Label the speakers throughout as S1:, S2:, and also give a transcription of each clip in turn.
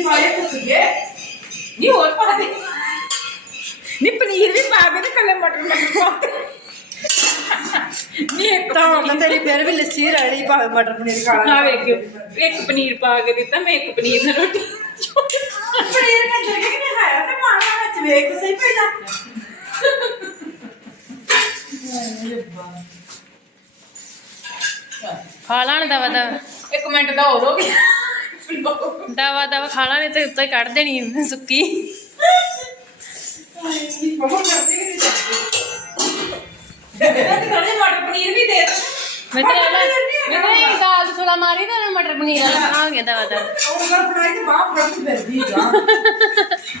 S1: ਪਨੀਰ ਪਾਏ ਕੁੱਤੀਏ
S2: ਨਹੀਂ ਹੋਰ ਪਾ ਦੇ। ਨਹੀਂ ਪਨੀਰ ਵੀ ਪਾ ਦੇ ਨਾ ਕੱਲੇ ਮਟਰ ਮਟਰ ਪਾ ਦੇ ਨਹੀਂ ਇੱਕ
S1: ਤਾਂ ਹੁਣ ਤਾਂ ਤੇਰੀ ਫਿਰ ਵੀ ਲੱਸੀ ਰਹਿਣੀ ਭਾਵੇਂ ਮਟਰ ਪਨੀਰ ਖਾ
S2: ਆ ਵੇਖ ਇੱਕ ਪਨੀਰ ਪਾ ਕੇ ਦਿੱਤਾ ਮੈਂ ਇੱਕ ਪਨੀਰ ਨਾਲ ਰੋਟੀ
S1: ਪਨੀਰ ਕੰਜਰ ਕੇ ਨਹੀਂ ਖਾਇਆ? ਤੇ ਮਾਣਾ ਵਿੱਚ ਵੇਖ ਸਹੀ ਪਹਿਲਾਂ
S3: ਖਾ ਲਾਣ ਦਵਾ ਦਵਾ
S2: ਇੱਕ ਮਿੰਟ ਦਾ ਹੋਰ ਹੋ ਗਿਆ।
S3: ਦਵਾ ਦਵਾ ਖਾ ਲਾਣੇ ਤੇ ਉੱਤੇ ਕੱਢ ਦੇਣੀ ਸੁੱਕੀ।
S1: ਕਰਦੀ ਨਹੀਂ
S2: ਥੋੜੇ ਮਟਰ ਪਨੀਰ ਵੀ ਦੇ ਦੇ।
S3: ਮੈਂ ਤੇ ਲੈ ਮੈਂ ਤੇ ਇੱਕ ਦਾਲ ਸੁਲਾ ਮਾਰੀ ਤੇ ਮਟਰ ਪਨੀਰ ਵਾਲਾ। ਬਣਾ ਗਿਆ ਦਵਾ ਦਵਾ।
S1: ਉਹ ਗੱਲ ਬਣਾਈ ਤੇ ਬਾਹਰ ਫੜ ਕੇ ਫਿਰਦੀ ਆ।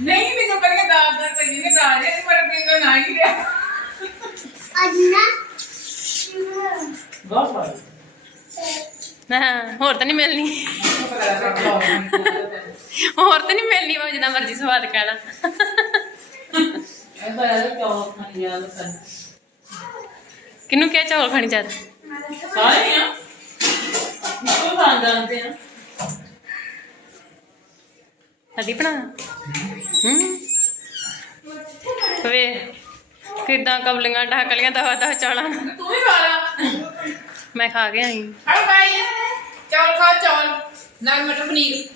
S2: ਨਹੀਂ ਮੈਨੂੰ ਕਹਿੰਦੇ ਦਾਲ ਦਾ ਕਹੀ ਨੇ ਦਾਲ ਇਹ ਮਟਰ ਪਨੀਰ ਦਾ ਨਾ ਹੀ ਰਿਹਾ
S1: ਬਹੁਤ ਸਾਰਾ।
S3: ਹਾਂ ਹੋਰ ਤਾਂ ਨਹੀਂ ਮਿਲਣੀ। ਹੋਰ ਤਾਂ ਨਹੀਂ ਮਿਲਣੀ ਵਾ ਜਿੰਨਾ ਮਰਜ਼ੀ ਸਵਾਦ ਕਹਿਣਾ ਕਿਨੂੰ ਕਿਹਾ ਚੌਲ ਖਾਣੀ ਚਾਹਤ
S2: ਸਾਰੇ ਆ। ਨਿਕਲ ਖਾਂਦੇ ਆ।
S3: ਸਾਡੀ ਬਣਾ। ਹੂੰ। ਵੇ ਕਿਦਾਂ ਕਬਲੀਆਂ ਢਾਕਲੀਆਂ ਦਵਾ ਦਵਾ ਚੌਲਾਂ।
S2: ਤੂੰ ਵੀ ਖਾ ਲਾ।
S3: ਮੈਂ ਖਾ ਗਿਆ ਸੀ
S2: ਚੌਲ ਖਾ ਚੌਲ ਨਾਲ ਮਟਰ ਪਨੀਰ।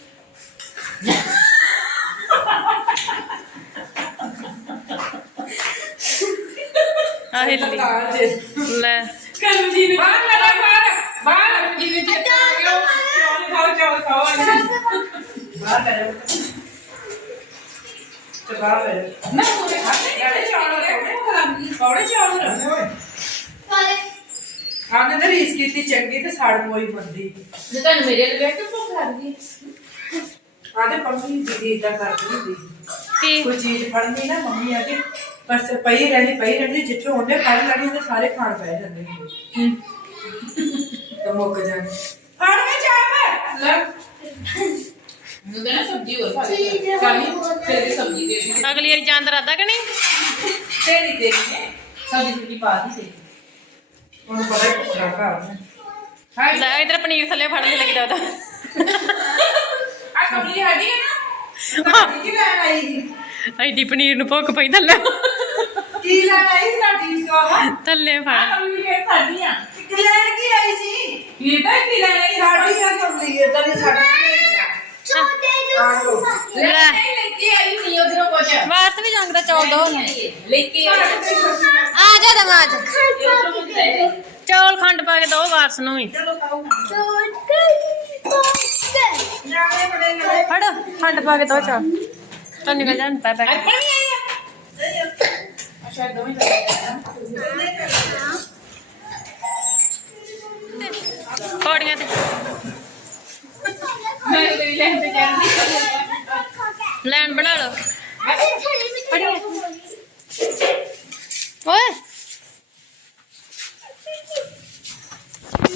S3: ਆ ਹਿੱਲੀ।
S1: ਕਾਰ ਜੇ।
S3: ਲੈ।
S2: ਕਰਮ ਜੀ ਨੇ ਬਾਹਰ ਲੜਾ ਬਾਹਰ। ਬਾਹਰ। ਜੀ ਨੇ ਜੀ ਚੌਲ ਖਾਓ ਚੌਲ ਖਾਓ
S1: ਬਾਹਰ ਕਰ ਤੇ ਬਾਹਰ
S2: ਨਾ ਉਹਨੇ ਖਾਤੇ
S1: ਨਾਲੇ ਚੌਲ
S2: ਖਰਾਬੀ
S1: ਕੌੜੇ ਚੌਲ ਰੱਖੋ ਆਨੇ ਤੇ ਰੀਸ ਕੀਤੀ ਚੰਗੀ ਤੇ ਸੜ ਮੋਈ ਬੰਦੀ।
S2: ਜੇ ਤੁਹਾਨੂੰ ਮੇਰੇ ਲਈ ਵੇਖ ਕੇ ਭੁੱਖ ਲੱਗਦੀ
S1: ਆਦੇ ਪੰਮੀ ਦੀਦੀ ਇਦਾਂ ਕਰਦੀ ਹੁੰਦੀ ਸੀ। ਕੋਈ ਚੀਜ਼ ਫੜਨੀ ਨਾ ਮੰਮੀ ਆ ਕੇ ਬਸ ਪਈ ਰਹਿਣੀ ਪਈ ਰਹਿਣੀ ਜਿੱਥੇ ਉਹਨੇ ਫੜ ਲੈਣੀ ਉਹਦੇ ਸਾਰੇ ਖਾਣ ਪੈ ਜਾਂਦੇ ਹੁੰਦੇ ਤਾਂ ਮੁੱਕ ਜਾਣੇ। ਫੜ ਕੇ ਚਾਪ
S2: ਲੈ। ਨੂੰ ਦੇਣਾ ਸਬਜ਼ੀ ਹੋਰ ਖਾ ਕਾਲੀ ਤੇਰੀ ਸਬਜ਼ੀ ਦੇ ਦੀ
S3: ਅਗਲੀ ਵਾਰੀ ਜਾਂਦਾ ਰਾਦਾ ਕਿ ਨਹੀਂ?
S2: ਤੇਰੀ ਦੇ ਦੀ ਸਬਜ਼ੀ ਸੁਬਜ਼ੀ ਪਾ ਦੀ ਤੇ
S1: ਉਹਨੂੰ ਪਤਾ ਹੀ ਪੁੱਛਣਾ ਘਰ
S2: ਹਾਂ
S3: ਲੈ ਇਧਰ ਪਨੀਰ ਥੱਲੇ ਫੜਨ ਲੱਗੀ
S2: ਆ ਹੈ ਨਾ।
S1: ਕੀ ਲੈਣ ਆਈ? ਸੀ?
S3: ਐਡੀ ਪਨੀਰ ਨੂੰ ਭੁੱਖ ਪਈ ਥੱਲੇ।
S1: ਕੀ ਲੈਣ ਆਈ ਸੀ ਸਾਡੀ ਸਵਾ
S3: ਥੱਲੇ ਫੜ।
S2: ਕਬਲੀ ਇਹ ਸਾਡੀ ਆ।
S1: ਕਿ ਲੈਣ ਕੀ ਆਈ ਸੀ?
S2: ਇਹ ਤਾਂ ਕੀ ਲੈਣਾ ਹੈ
S1: ਸਾਡੀ ਆ ਕਮਲੀ ਇਦਾਂ ਦੀ ਸਾਡੀ
S2: ਲੈ। ਨਹੀਂ ਲੈ ਕੇ ਆਈ ਨਹੀਂ ਉਧਰੋਂ ਕੁਝ
S3: ਵਾਰਸ ਵੀ ਜੰਗ ਦਾ ਚੌਲ ਦੋ
S2: ਲੈ ਕੇ ਆਈ
S3: ਆ ਜਾ ਦਮਾਜ ਚੌਲ ਖੰਡ ਪਾ ਕੇ ਦੋ ਵਾਰਸ ਨੂੰ ਵੀ।
S1: ਚਲੋ ਖਾਓ ਨਾਲੇ ਬੜੇ ਨਾਲੇ
S3: ਫੜ, ਖੰਡ ਪਾ ਕੇ ਦੋ ਚੌਲ। ਤਾਂ ਨਿਕਲ ਜਾਣ, ਪੈ ਪੈ।
S2: ਅਰਪਣ ਵੀ ਆਈ ਆ ਅੱਛਾ ਦੋਵੇਂ
S3: ਕੋੜੀਆਂ ਤੇ
S2: ਮੈਂ ਤੇ ਲੈਣ ਤੇ ਜਾਂਦੀ
S3: ਲੈਣ ਬਣਾ ਲਓ ਓਏ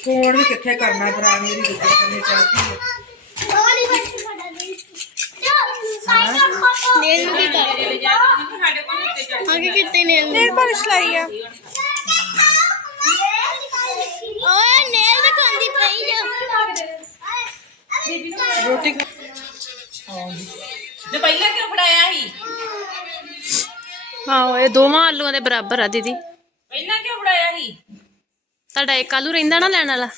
S1: ਫੋਨ ਵੀ ਕਿੱਥੇ ਕਰਨਾ ਭਰਾ ਮੇਰੀ
S4: ਦੁਕਾਨ ਨੇ
S2: ਚੱਲ ਪਈ ਨੇਲ ਵੀ ਕਰ? ਅੱਗੇ
S4: ਕਿਤੇ ਨੇਲ ਨੇਲ ਪਾਲਿਸ਼ ਲਾਈ ਆ। ਓਏ ਨੇਲ ਵੀ ਖਾਂਦੀ ਪਈ ਜਾ
S1: ਰੋਟੀ
S2: ਤੇ ਪਹਿਲਾਂ ਕਿਉਂ ਫੜਾਇਆ ਸੀ?
S3: ਹਾਂ ਇਹ ਦੋਵਾਂ ਆਲੂਆਂ ਦੇ ਬਰਾਬਰ ਆ ਦੀਦੀ। ਤੁਹਾਡਾ ਇੱਕ ਆਲੂ ਰਹਿੰਦਾ ਨਾ ਲੈਣ ਵਾਲਾ?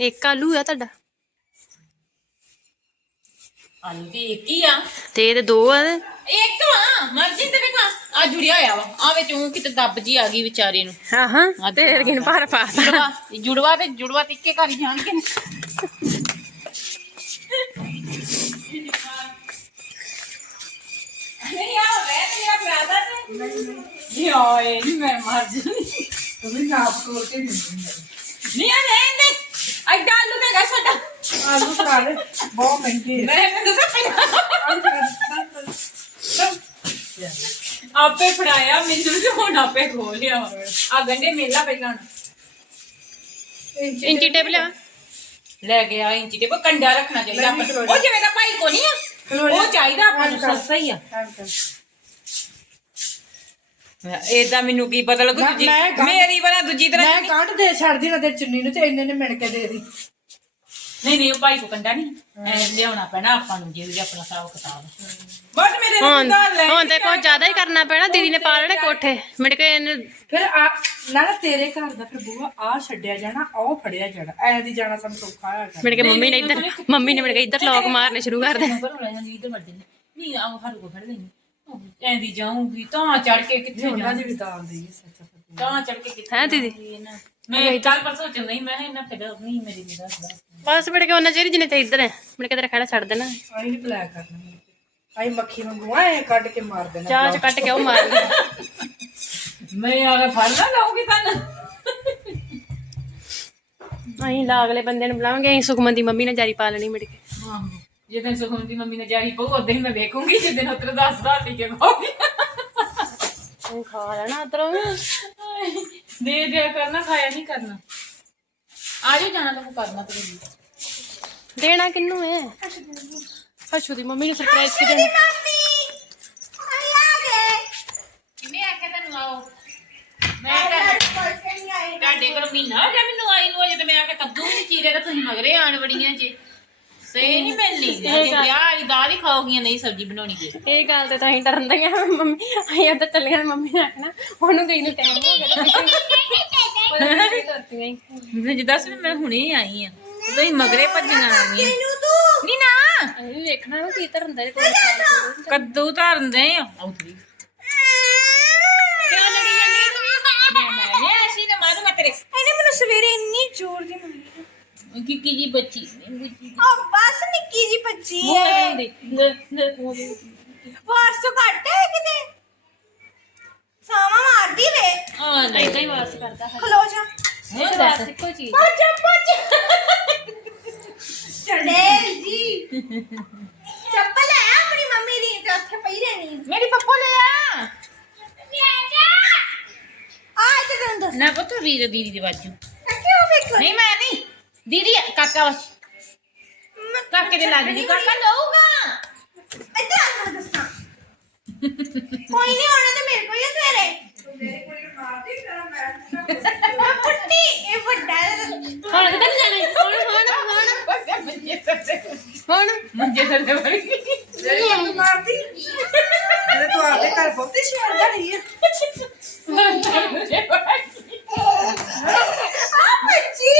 S3: ਇੱਕ ਆਲੂ ਆ ਤੁਹਾਡਾ।
S2: ਆਲੂ ਦੀ ਇੱਕ ਹੀ ਆ।
S3: ਤੇ ਇਹਦੇ ਦੋ ਆ ਤੇ
S2: ਇੱਕ ਵਾ ਮਰਜ਼ੀ ਤੇ ਵੇਖਾਂ। ਆ ਜੁੜਿਆ ਹੋਇਆ ਵਾ। ਆ ਵਿੱਚ ਉਹ ਕਿਤੇ ਦੱਬ ਜੀ ਆ ਗਈ ਵਿਚਾਰੇ ਨੂੰ।
S3: ਆਹਾਂ ਤੇ ਰਗਿਨ ਭਾਰ ਪਾਤਾ
S2: ਜੁੜਵਾ ਜੁੜਵਾ ਤੇ ਜੁੜਵਾ ਤੇ ਇੱਕੇ ਘਰ ਹੀ ਜਾਣਗੇ ਨਹੀਂ ਆ ਵੇ ਤੇਰਾ ਪਿਆਦਾ ਤੇ ਨਹੀਂ ਆਏ ਨਹੀਂ ਮੈਂ ਮਰ ਜਾਣੀ
S1: ਤੂੰ ਵੀ ਨਾਪ ਕੋਲ ਕੇ ਦਿੰਦੀ ਹੈ।
S2: ਨਹੀਂ ਆ ਰਹਿਣ ਦੇ ਐਡਾ ਆਲੂ ਹੈਗਾ ਸਾਡਾ।
S1: ਆਲੂ ਫੜਾ ਦੇ ਬਹੁਤ ਮਹਿੰਗੇ
S2: ਮੈਂ ਮੈਂ ਦੱਸਾਂ ਪਹਿਲਾਂ।
S1: ਦੇ।
S2: ਆਪੇ ਫੜਾਇਆ ਮੈਨੂੰ ਤੇ ਹੁਣ ਆਪੇ ਖੋਲ ਲਿਆ ਆ ਗੰਡੇ ਮੇਲਾ ਪਹਿਲਾਂ
S3: ਇੰਚੀ ਟੇਪ ਲਿਆ
S2: ਲੈ ਗਿਆ ਇੰਚੀ ਤੇ ਕੰਡਾ ਰੱਖਣਾ ਚਾਹੀਦਾ ਆਪਾਂ। ਉਹ ਜਿਵੇਂ ਦਾ ਭਾਈ ਕੋ ਨਹੀਂ ਆ। ਉਹ ਚਾਹੀਦਾ ਆਪਾਂ ਨੂੰ। ਸਸਤਾ ਹੀ ਆ।
S1: ਕਰ।
S2: ਏਦਾਂ ਮੈਨੂੰ ਕੀ ਪਤਾ ਲੱਗੂ ਦੂਜੀ
S1: ਮੈਂ
S2: ਮੇਰੀ ਵਾਲਾ ਦੂਜੀ ਤਰ੍ਹਾਂ
S1: ਮੈਂ
S2: ਨਹੀਂ।
S1: ਕਾਂਟ ਦੇ ਛੱਡਦੀ ਨਾ ਤੇ ਚੁੰਨੀ ਨੂੰ ਤੇ ਇੰਨੇ ਨੇ ਮਿਣ ਕੇ ਦੇ ਦੀ।
S2: ਨਹੀਂ ਨਹੀਂ ਉਹ ਭਾਈ ਕੋ ਕੰਡਾ ਨਹੀਂ। ਐ ਲਿਆਉਣਾ ਪੈਣਾ ਆਪਾਂ ਨੂੰ ਜਿਹੋ ਜਿਹਾ ਆਪਣਾ ਹਿਸਾਬ ਕਿਤਾਬ। ਬਸ ਮੇਰੇ
S3: ਹੁਣ
S2: ਨਾਲ ਲੈ
S3: ਹੁਣ ਤੇ ਕੁਝ ਜ਼ਿਆਦਾ ਹੀ ਕਰਨਾ ਪੈਣਾ ਦੀਦੀ ਨੇ ਪਾ ਲੈਣੇ ਕੋਠੇ। ਮਿੰਟ ਕੇ ਇਹਨੇ
S1: ਫਿਰ ਆ ਨਾ ਨਾ ਤੇਰੇ ਘਰ ਦਾ ਫਿਰ ਬੂਆ ਆ ਛੱਡਿਆ ਜਾਣਾ ਉਹ ਫੜਿਆ ਜਾਣਾ। ਐ ਦੀ ਜਾਣਾ ਸਾਨੂੰ ਸੌਖਾ ਆ
S3: ਮਿੰਟ ਕੇ ਮੰਮੀ ਨੇ ਇੱਧਰ ਮੰਮੀ ਨੇ ਮਿੰਟ ਕੇ ਇੱਧਰ ਲੋਕ ਮਾਰਨੇ ਸ਼ੁਰੂ ਕਰ ਦੇ
S2: ਪਰ ਲੈ ਜਾਂਦੀ ਨਹੀਂ ਆਓ ਹਰ ਕੋ ਫੜ ਲੈਣੀ ਐਂਦੀ ਜਾਊਂਗੀ ਤਾਂ ਚੜ ਕੇ ਕਿੱਥੇ
S1: ਉਹਨਾਂ
S2: ਜਾਣਾ
S1: ਦੀ ਵੀ ਦਾਲ ਦੀ ਹੈ ਸੱਚਾ ਸੱਚੀ
S2: ਤਾਂ ਚੜ ਕੇ ਕਿੱਥੇ
S3: ਹੈਂ ਦੀਦੀ?
S2: ਜਾਊਂਗੀ ਇਹਨਾਂ। ਮੈਂ ਕੱਲ ਪਰਸੋਂ ਚ ਨਹੀਂ ਮੈਂ ਇਹਨਾਂ ਫਿਰ ਨਹੀਂ ਮੇਰੀ ਦੱਸ ਦੱਸ।
S3: ਬਸ ਮਿੰਟ ਕੇ ਉਹਨਾਂ ਚਿਰ ਜਿੰਨੇ ਤੇ ਇੱਧਰ ਹੈ ਮਿੰਟ ਕੇ ਤੇਰਾ ਖੜਾ ਛੱਡ ਦੇਣਾ।
S1: ਆਈ ਨਹੀਂ ਬਲੈਕ ਕਰਨਾ ਆਈ ਮੱਖੀ ਵਾਂਗੂ ਐ ਕੱਢ ਕੇ ਮਾਰ ਦੇਣਾ
S3: ਚਾਹ ਚ ਕੱਟ ਕੇ ਉਹ ਮਾਰਨਾ
S2: ਮੈਂ ਆ ਫੜ ਨਾ ਲਾਉਂਗੀ ਤੁਹਾਨੂੰ
S3: ਅਸੀਂ ਲਾਗਲੇ ਬੰਦੇ ਨੂੰ ਬੁਲਾਵਾਂਗੇ ਅਸੀਂ ਸੁਖਮਨ ਦੀ ਮੰਮੀ ਨੇ ਜਾਰੀ ਪਾ ਲੈਣੀ ਮਿੰਟ ਕੇ।
S2: ਆਹੋ। ਜੇ ਤੈਨੂੰ ਸੁਖਮਨ ਦੀ ਮੰਮੀ ਨੇ ਜਾਰੀ ਪਊ ਉਦੋਂ ਹੀ ਮੈਂ ਵੇਖੂੰਗੀ ਜਿੱਦਣ ਉਤਰ ਦੱਸ ਰਾਤ ਕੇ
S3: ਅਸੀਂ ਖਾ ਲੈਣਾ ਉਧਰੋਂ
S2: ਦੇ ਦਿਆ ਕਰਨਾ ਖਾਇਆ ਨਹੀਂ ਕਰਨਾ। ਆ ਜਾਓ ਜਾਣਾ ਤਾਂ ਕਰਨਾ ਤੇ
S3: ਦੇਣਾ ਕਿੰਨੂੰ ਹੈ ਅਸ਼ੂ ਦੀ ਮੰਮੀ ਨੂੰ ਸਰਪ੍ਰਾਈਜ਼ ਕੀ ਦੇਣਾ
S2: ਕਿੰਨੇ ਆਖਿਆ ਤੈਨੂੰ ਆਓ? ਮੈਂ ਤੁਹਾਡੇ ਕੋਲ ਮਹੀਨਾ ਹੋ ਗਿਆ ਮੈਨੂੰ ਆਈ ਨੂੰ ਅਜੇ ਤੇ ਮੈਂ ਆ ਕੇ ਕੱਦੂ ਨੀ ਚੀਰੇ ਤਾਂ ਤੁਸੀਂ ਮਗਰੇ ਆਣ ਵੜੀਆਂ ਜੇ। ਸਹੀ ਨਹੀਂ ਮਿਲਣੀ। ਜੇ ਵਿਆਹ ਵਾਲੀ ਦਾਲ ਹੀ ਖਾਓਗੀਆਂ ਨਹੀਂ ਸਬਜ਼ੀ ਬਣਾਉਣੀ। ਤੇ
S3: ਇਹ ਗੱਲ ਤੇ ਤਾਂ ਹੀ ਡਰਨ ਦਈਆਂ ਮੰਮੀ ਅਸੀਂ ਉੱਧਰ ਚੱਲੀਆਂ ਮੰਮੀ ਨੇ ਆਖਣਾ ਉਹਨੂੰ ਗਈ ਨੂੰ ਟਾਈਮ ਹੋ ਗਿਆ। ਤੇ
S2: ਮੈਂ ਜਿੱਦਾਂ ਸੀ ਮੈਂ ਹੁਣੇ ਆਈ ਆ ਤੇ ਤੁਸੀਂ ਮਗਰੇ ਭੱਜੀਆਂ ਆਈਆਂ ਨਹੀਂ ਨਾ
S3: ਅਸੀਂ ਵੇਖਣਾ ਨਾ ਕੀ ਧਰੰਦਾ ਇਹ ਕੋਈ
S2: ਕੱਦੂ ਧਰਦੇ ਆ। ਉਤਰੀ
S3: ਕਿਉਂ ਲੜੀ ਜਾਂਦੀ ਤੂੰ
S2: ਮੈਂ ਮੈਂ ਅਸੀਂ ਨੇ ਮਾਰੂ ਮੈਂ ਤੇਰੇ
S4: ਇਹਨੇ ਮੈਨੂੰ ਸਵੇਰੇ ਇੰਨੀ ਜ਼ੋਰ ਦੀ ਮਾਰੀ।
S2: ਕਿੱਕੀ ਜੀ ਬੱਚੀ
S4: ਆ ਬਸ ਨਿੱਕੀ ਜੀ ਬੱਚੀ ਹੈ ਵਾਰਸ ਘੱਟ ਹੈ ਕਿਤੇ ਸਾਵਾ ਮਾਰਦੀ ਵੇ
S3: ਹੀ ਵਾਰਸ ਕਰਦਾ ਹੈ
S4: ਖਲੋ ਜਾ
S2: ਹੁਣ
S3: ਵਾਰਸ
S2: ਦੱਸ
S3: ਇੱਕੋ ਚੀਜ਼
S4: ਪੱਜ ਪੱਜ ਚੜੇਲ ਜੀ ਚੱਪਲ ਹੈ ਆਪਣੀ ਮੰਮੀ ਦੀ ਤੇ ਉੱਥੇ ਪਈ ਰਹਿਣੀ
S2: ਮੇਰੀ ਪੱਪੋ ਲੈ ਆ
S4: ਆ ਤੇ ਤੈਨੂੰ ਦੱਸ
S2: ਨਾ ਪੁੱਤ ਵੀਰ ਦੀਦੀ ਦੀ ਬਾਜੂ
S4: ਕਿਉਂ ਵੇਖੋ
S2: ਨਹੀਂ ਮੈਂ ਦੀਦੀ ਕਾਕਾ ਵਾ। ਕਾਕੇ ਦੇ ਲੱਗ ਜੀ ਕਾਕਾ ਲਊਗਾ
S4: ਇੱਥੇ ਆ ਮੈਂ ਦੱਸਾਂ। ਕੋਈ ਨਹੀਂ ਆਉਣਾ ਤੇ ਮੇਰੇ ਕੋਲ ਹੀ ਆ ਸਵੇਰੇ। ਮੈਂ ਪੁੱਟੀ ਇਹ ਵੱਡਾ।
S3: ਹੁਣ ਕਿੱਧਰ ਜਾਣਾ ਹੁਣ ਹੁਣ ਹੁਣ। ਹੁਣ।
S2: ਮੰਜੇ ਥੱਲੇ ਵੜ ਗਈ।
S1: ਜਿਹੜੀ ਮਾਰਦੀ ਇਹਦੇ ਤੋਂ ਆਪਦੇ ਘਰ ਬਹੁਤੀ ਸ਼ੇਰ ਬਣੀ ਹੈ
S4: ਆ ਬੱਚੀ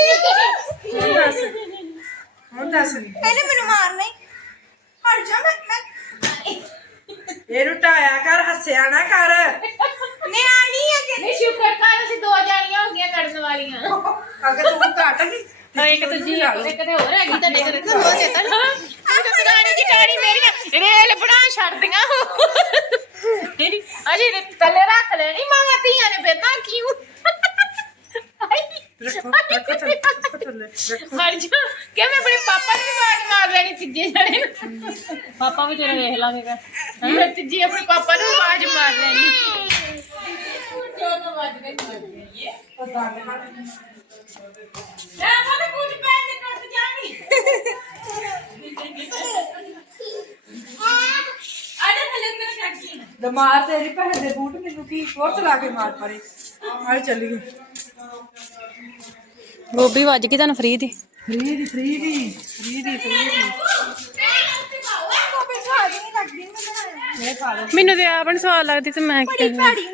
S1: ਹੁਣ ਦੱਸ
S4: ਇਹਨੇ ਮੈਨੂੰ ਮਾਰਨਾ ਹੀ। ਹਟ ਜਾ ਮੈਂ ਮੈਂ
S1: ਇਹਨੂੰ ਢਾਇਆ ਕਰ ਹੱਸਿਆ ਨਾ ਕਰ।
S4: ਨਿਆਣੀ ਆ ਕਿ
S2: ਨਹੀਂ ਸ਼ੁਕਰ ਕਰ ਅਸੀਂ ਦੋ ਜਾਣੀਆਂ ਹੋ ਗਈਆਂ ਲੜਨ ਵਾਲੀਆਂ।
S1: ਅੱਗੇ ਤੂੰ ਘਟ ਗਈ।
S3: ਇੱਕ ਦੂਜੀ ਇੱਕ ਤੇ ਹੋਰ ਹੈਗੀ ਤੁਹਾਡੇ ਘਰੇ ਤਾਂ ਹੋ ਚੇਤਾ ਨਾ
S2: ਪੁਰਾਣੀ ਜਟਾਣੀ ਮੇਰੀਆਂ ਰੇਲ ਬਣਾ ਛੱਡਦੀਆਂ ਤੇਰੀ ਅਜੇ ਇਹਦੇ ਥੱਲੇ ਰੱਖ ਲੈਣੀ ਮਾਵਾਂ ਧੀਆਂ ਨੇ ਬੇਦਾਂ ਕਿਉਂ
S1: ਰੱਖੋ ਰੱਖੋ ਥੱਲੇ, ਰੱਖੋ ਥੱਲੇ, ਰੱਖੋ।
S2: ਮਰ ਜਾ ਕਿ ਮੈਂ ਆਪਣੇ ਪਾਪਾ ਨੂੰ ਵੀ ਆਵਾਜ਼ ਮਾਰ ਲੈਣੀ ਤੀਜੇ ਜਣੇ ਨੂੰ
S3: ਪਾਪਾ ਵੀ ਤੇਰੇ ਵੇਖ ਲਾਂਗੇ ਕਰ
S2: ਮੈਂ ਤੀਜੀ ਆਪਣੇ ਪਾਪਾ ਨੂੰ ਆਵਾਜ਼ ਮਾਰ ਲੈਣੀ ਦੋਨੋਂ ਆਵਾਜ਼ ਨਹੀਂ ਮਾਰ ਲੈਣੀ
S1: ਉਹ ਦਾਨੇ ਮਾਰ।
S2: ਲੈ ਮੈਂ ਕੁਝ ਪੈਣ ਦੇ ਟੁੱਟ ਜਾਣੀ ਆੜੇ ਥੱਲੇ ਤੇਰੇ ਕੱਢੀ ਨਾ
S1: ਦਮਾਰ ਤੇਰੀ ਭੈਣ ਦੇ ਬੂਟ ਮੈਨੂੰ ਕੀ ਹੋਰ ਚਲਾ ਕੇ ਮਾਰ ਪਰੇ ਆਏ ਚੱਲੀਏ
S3: ਗੋਭੀ ਵੱਜ ਗਈ ਤੁਹਾਨੂੰ ਫ੍ਰੀ ਦੀ।
S1: ਫਰੀ ਦੀ ਫਰੀ ਦੀ ਫਰੀ ਦੀ ਫਰੀ ਦੀ
S4: ਕੋਪੇ ਸਵਾਦ ਨਹੀਂ ਲੱਗਦੀ ਮੈਂ ਬਣਾਇਆ
S1: ਇਹ ਖਾ ਲਓ
S3: ਮੈਨੂੰ ਤੇ ਆਪ ਨੀ ਸਵਾਦ ਲੱਗਦੀ ਤੇ ਮੈਂ ਕੀ।
S4: ਭੈੜੀ